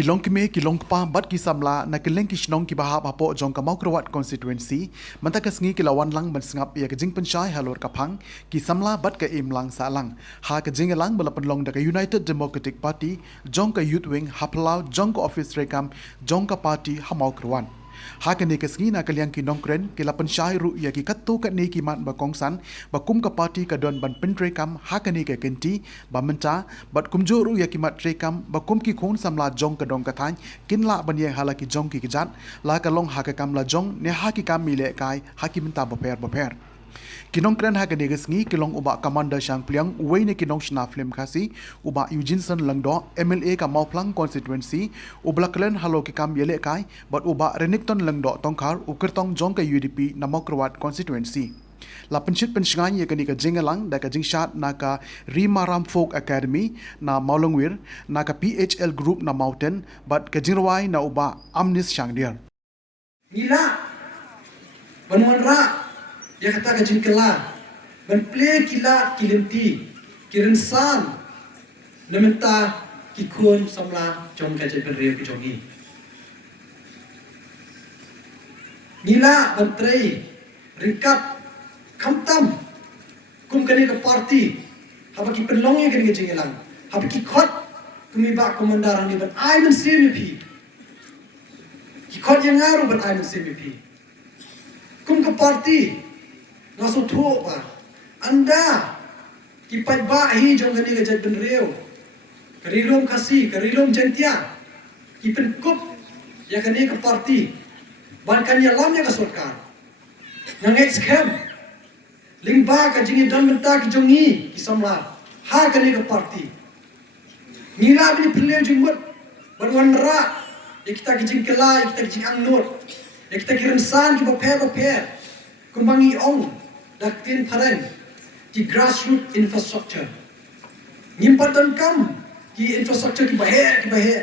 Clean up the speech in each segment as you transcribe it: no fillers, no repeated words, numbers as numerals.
ki longkmie ki longkpa bat ki samla na kylleng ki shnong ki bahap hapo jong ka Mawphor constituency mantaka sngi ki lawan lang ban sngap ya ka jing panchai halor kaphang ki samla bat ka imlang sa lang ha ka jingïalang balapan long da ka United Democratic Party jong ka Youth Wing haplau jong ka office rekam jong ka party Mawphor ha ka ne ka sngi na kalyang ki nongkren ki lapan shai ru ya ki kattu ka ne ki man ba kongsan ba kum ka party ka don ban pintre kam ha ka ne ka kenti ba menta bat kum jo ru ya ki mat rekam ba kum ki khon samla jong ka dong ka thain kin la ban ye hala ki jong ki jat la ka long ha ka kam la jong ne ha ki kam mi le kai ha ki menta ba pher kinong kren ha ka ne sngi kilong uba commander shang pliang wei ne kinong shna film khasi uba Eugene Langdo MLA ka Mawphlang constituency ublaklen halo ki kam yele kai but uba Renekton Langdo tongkhar ukirtong jong ka UDP na Mawphor constituency la penchit pensngan ye kani ka jingïalang da ka jingshat na ka Rimaram Folk Academy na Maulongwir na ka PHL group na Mountain but ka jingrawai na uba Amnis Shangdir Nila Banwanra dia kata ka jingkela ban play kila kilenti kirensan nementa kikun samla jong ka je penreu ki jongi Nila ban trei Ryngkat kamtam kum kani ka party haba ki penlongi kani ka jingïalang haba ki khot kumi ba komandaran ni ban ai ban CMP ki khot yang ngaru ban ai ban CMP kum ka party ngaso thuo pa anda ki pai ba hi jong kani ka jat penreu karilom kasi karilom jentia ki pen kup ya kani ka party ban kan ya lam ya ka sarkar nang scam lingba ka jingi dan menta ki jongi ki samla ha kani ka party nila bi pleu jingmut ban wanra ikita ki jingkela ikita ki jing angnur ikita ki rensan ki ba phe kumbangi ong daktin paren ki grassroots infrastructure nyimpatan kam ki infrastructure ki bahe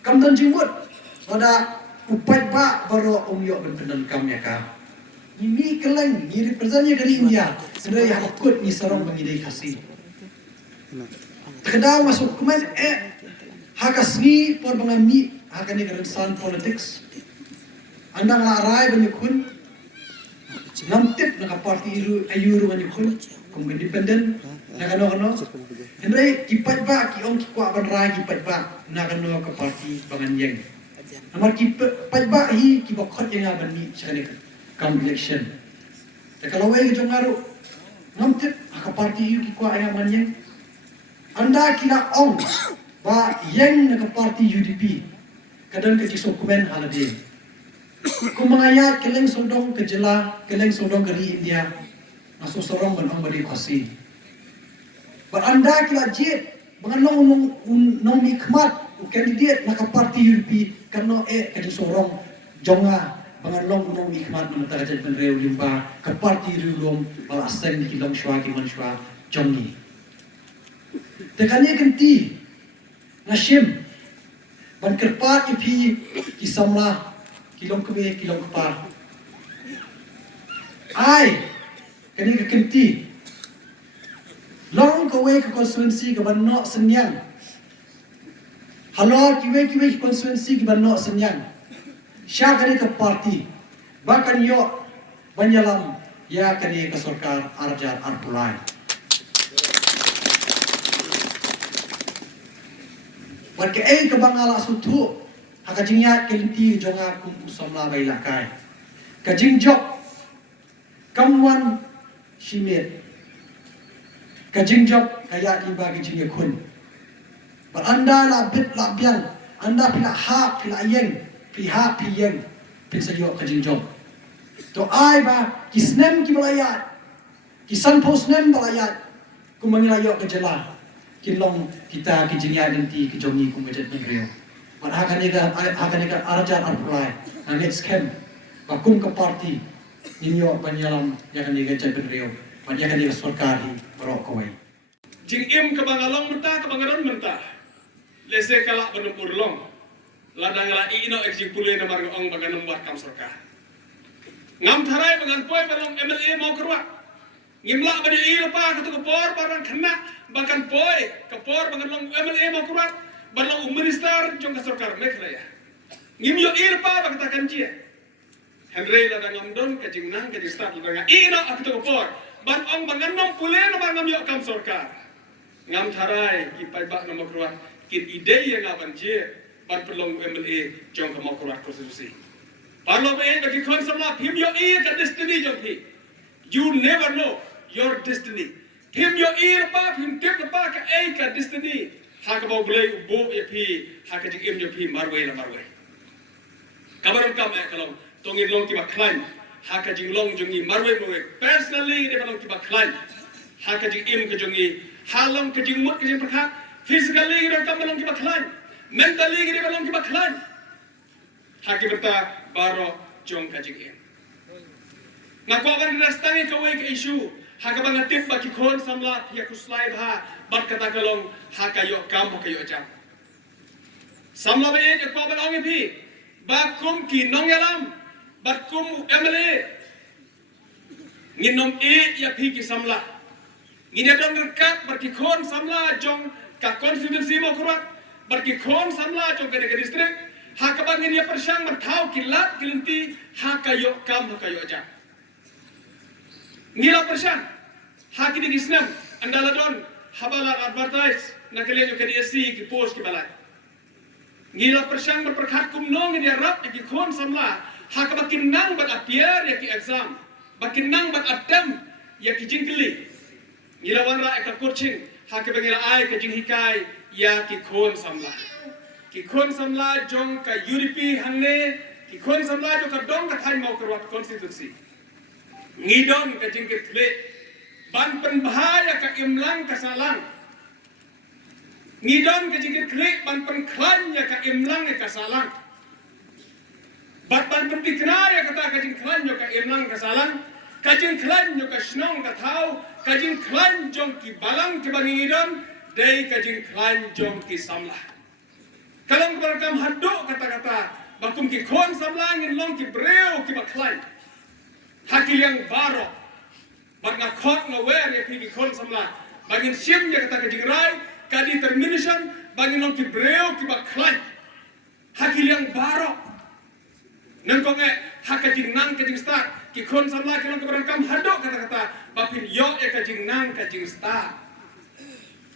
kam dan jingmut pada upat ba baro ong yo ben kam ya ka ni kylleng ni represent ya dari India sedai ya kut ni sarong bangidai kasi takdaw masuk kumen hakasni por bangami hakani kerensan politics andang larai banyukun namtip naka party ayuru banyukun kum independent nakano hendrai kipat ba ki ong ki kwa ban rai kipat ba nakano ka party banganyeng amar kipat ba hi ki bakot yang aban ni sakani kam election kalau wei jong ngaru namtip ka party yu ki kwa yang banganyeng anda kila ong ba yang naka party UDP kadang ke dokumen halade kumangayat kylleng sodong ke jela kylleng sodong keri India naso sorong banong bari khasi but anda kila jet bangalong nong nikmat candidate naka party UDP kano kadi sorong jonga bangalong nong nikmat na tagad penreu limba ka party rilom bala aseng di kilong shwa ki manshwa jongi tekanya genti nashim ban kerpat ipi ki samla kilong kpa ai kani ka kenti long ka we ka constituency ka ban no senyang halor ki we constituency ka ban no senyang sya kani ka party bakan yo banyalam ya kani ka sarkar arjar arpulai Warga ke bangala sutu haka jingyat kelenti jonga kumpu samla bai lakai ka jingjok kamwan shimit ka jingjok kaya iba ke jingye kun bar anda la bit la biang anda pila ha pila yeng piha pi yeng pin sayo ka jingjok to ai ba kisnem ki balayat kisan posnem balayat kumangila yo ke jela kilong kita ki jingyat nanti ki jongi kumajet pengreu Hakani ka arajan arpulai next camp bakum ke party ninyo banyalam yakani ka jabrio yakani ka sarkari barokoi jingim ke bangalong menta ke bangaron menta lese kala benumpur long ladang la ino ek pule na margo ong bagan buat kam sarkar ngam tharai bangan poi barong MLA mau kerwa ngimla bani i lepa ke por barang kena bahkan poi ke por bangan long MLA mau kerwa balang minister jong ka sarkar mekraya ngim yo irpa ba katakan dia Henry la dangam don ka jingnang ka start la danga ina ak to por ban ong banganong pule na bangam yo kam sarkar ngam tharai ki pai ba na makruat kin ide yang ngaban je ban pelong MLA jong ka makruat konstitusi parlo be ba ki kon samla phim yo ka destiny jong thi you never know your destiny phim yo pa phim tip pa ka destiny ha ka ba bulai bo ya phi ha ka jing yo phi marwai la marwai kabaram kam kalong tongin long ki ba klan ha ka jing long jong marwai marwai personally de balong ki ba klan ha ka jing ka jong halong ka jing mut ka jing prakha physically de kam balong ki ba klan mentally de balong ki ba klan ha ki berta baro jong ka jing Ngakuakan rastangi kawai ke isu haka bang atip baki kon samla pia kuslai bah bat kata kalong haka yo kam haka yo jam samla be je ko balong pi bakum ki nongyalam bakum MLA nginom ya pi ki samla ngine don rekat baki kon samla jong ka konstitusi mo kurat baki kon samla jong ka distrik haka bang ini persang bertau kilat kilinti haka yo kam haka yo jam Ngila persan, haki di kisnam, andala don, habalat advertise, nakalian yung KDSC, ki post ki balay. Ngila persan berperkat kumnong ini rap, ki kon samla, haka bakin nang bat appear ya ki exam, bakin nang bat attempt ya ki jingkeli. Ngila wanra eka coaching, haka bangila ay ka jinghikai ya ki kon samla. Ki kon samla jong ka UDP hangne, ki kon samla jong ka dong ka thay mau kerwat konstitusi. Ngidon ka jingkit kle ban penbahaya ka imlang kasalang ngidon ka jingkit kle ban penklan ya ka imlang ka salang bat ban pendiknaya kata ka jingklan yo ka imlang kasalang ka jingklan yo ka shnong ka thau ka jingklan jong ki balang ki bangidon dei ka jingklan jong ki samla kalang berkam haddo kata-kata bakum ki kon samla ngin long ki breu ki baklai Haki yang baro, bag ngakot ngawer ya pigi kon samla, bagin sim ya kata kajingrai, ka determination, bagin long ki breu ki baklai, haki yang baro, nengkong haka jing nang kajing start, ki kon samla ki long keberangkam hadok kata-kata, bapin yo ya kajing nang kajing start,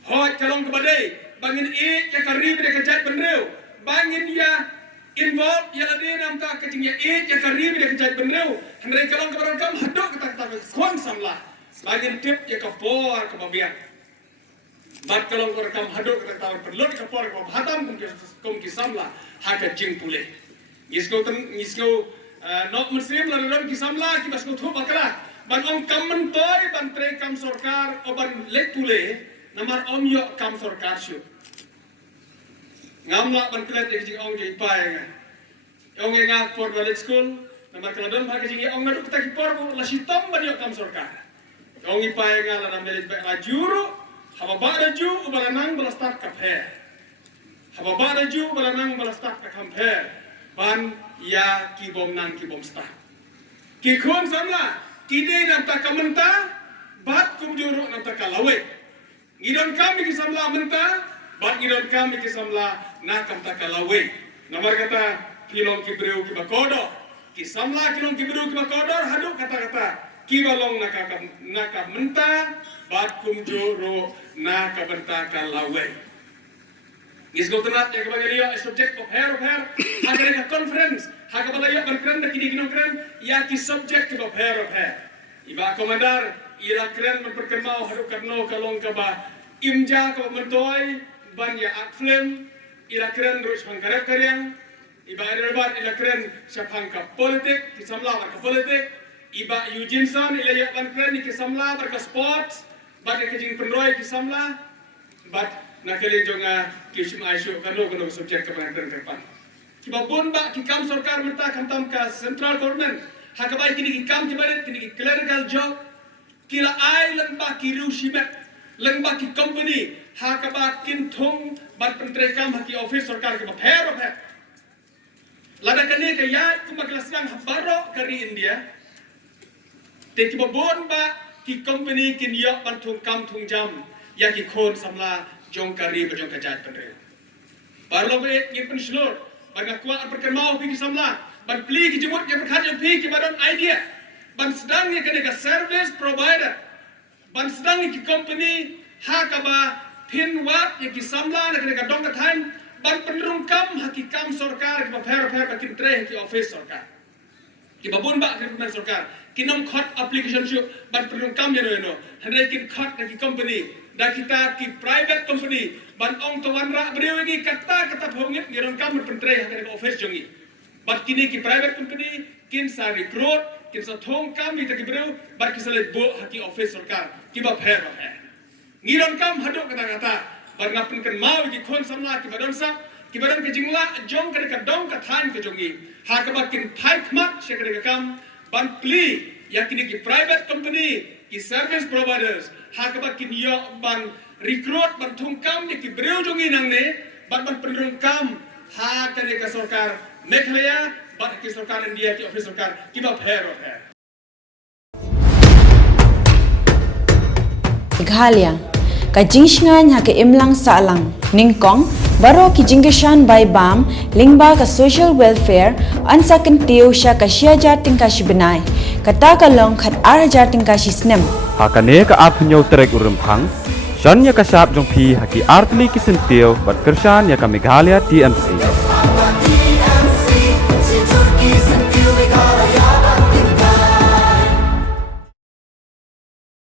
hoi kalong kebadai, bagin ya karib ya kajat benreu, bagin ya involve ya lade nam ta kajing ya ya karib ya kajat benreu, Henry kalong keberangkam hadok kata-kata kon samla bagin tip ya kapor kebabian bat kalong keberangkam hadok kata-kata perlu kapor hatam kum ki samla haka jing pule ngisko nok muslim la ron ki samla ki basko thu bakala ban om kam mentoy ban tre kam sarkar o ban lek pule namar om yo kam sarkar syu ngamla ban klet ek jing ong je pai ong nga for village school Namar keladon bagi jingi ong ngaduk kita kipor bu lasitom bani kam sarkar. Ong ipai ngala na melit ba ajuru, haba ba ju ubalanang balastak kapher. Haba ba ju ubalanang balastak kapher. Ban ya kibom nang kibom stak. Ki kon samla, kide nam ta kamenta, bat kum juru nam ta kalawe. Ngidon kami ki samla menta, bat ngidon kami ki samla nakam ta kalawe. Namar kata kilong ki breu ki bakodo. Ki samla kilong ki biru ki makodor haduk kata-kata ki balong naka menta bat kum joro naka benta kalawe Isgo tenat ya kebagian subject of hair haka conference haka balaya berkeren kini keren ya ki subject of hair iba komandar ira keren memperkenal haduk karno kalong kaba imja ka mentoy ban ya akflem ira keren terus mangkarep karyang Iba Erbat ila keren siapang ka politik, kisamla bar ka politik. Iba Eugene ila yapan keren ni kisamla bar ka sports, bat ka jing penroy kisamla, bat nakali jonga kishim aisyu kano subjek ka pang keren terpan. Kiba bonba ki kam sarkar menta kantam ka central government, hakabai kini ki kam kibaret kini ki clerical job, kila ai lengba ki rushimet, lengba ki company, hakaba kin thong bat pentre kam haki office sarkar ki ba phero phe. Lada kani ka ya kumaglasang habaro kari India. Te ki babon ba ki company kin yok ban thung kam thung jam ya ki khon samla jong kari ba jong kajat penre. Barlo be ngin penslor, ban ngakwa perken mau pi samla, ban pli ki jemut yang berkat yang pi ki badan idea. Ban sedang ni kena service provider. Ban sedang ni ki company hakaba pin wat yang ki samla nak kena dong katain, ban penrungkam hakikam sorkar ki per bakin tre ki office sorkar. Ki babun ba ki pemen sorkar. Ki nom khot application syu ban penrungkam ya no. Handai ki khot ki company. Dan kita ki private company ban ong tuan rak beriu lagi kata phongit ni ron kam pentre ha ka office jongi bat kini ki private company kin sa recruit kin sa thong kam ni ta ki beriu bat ki sale bo ha ki office sarkar ki ba phe ni ron kam hadok kata ban ngapun kan mau ki khon samla ki badon sa ki badon ki jingla jong ka dong ka than ka jongi ha ka ba kin phai khmat she ka kam ban pli yakini ki private company ki service providers hakaba kin yo ban recruit ban thungkam ni ki breu jongi nang ne ban penrungkam ha kane ka sarkar Meghalaya ban ki sarkar India ki office sarkar ki ba pher Meghalaya ka jingsngan ha ke imlang salang ningkong baro ki jingeshan by bam lingba ka social welfare ansa kan tiu sha ka shiaja tingka shibenai kata ka long khat arja tingka shisnem Hakane ka apnyo trek urempang, shan ya ka sharp jong pi haki artli kisentil bat kershan ya ka Meghalaya TMC.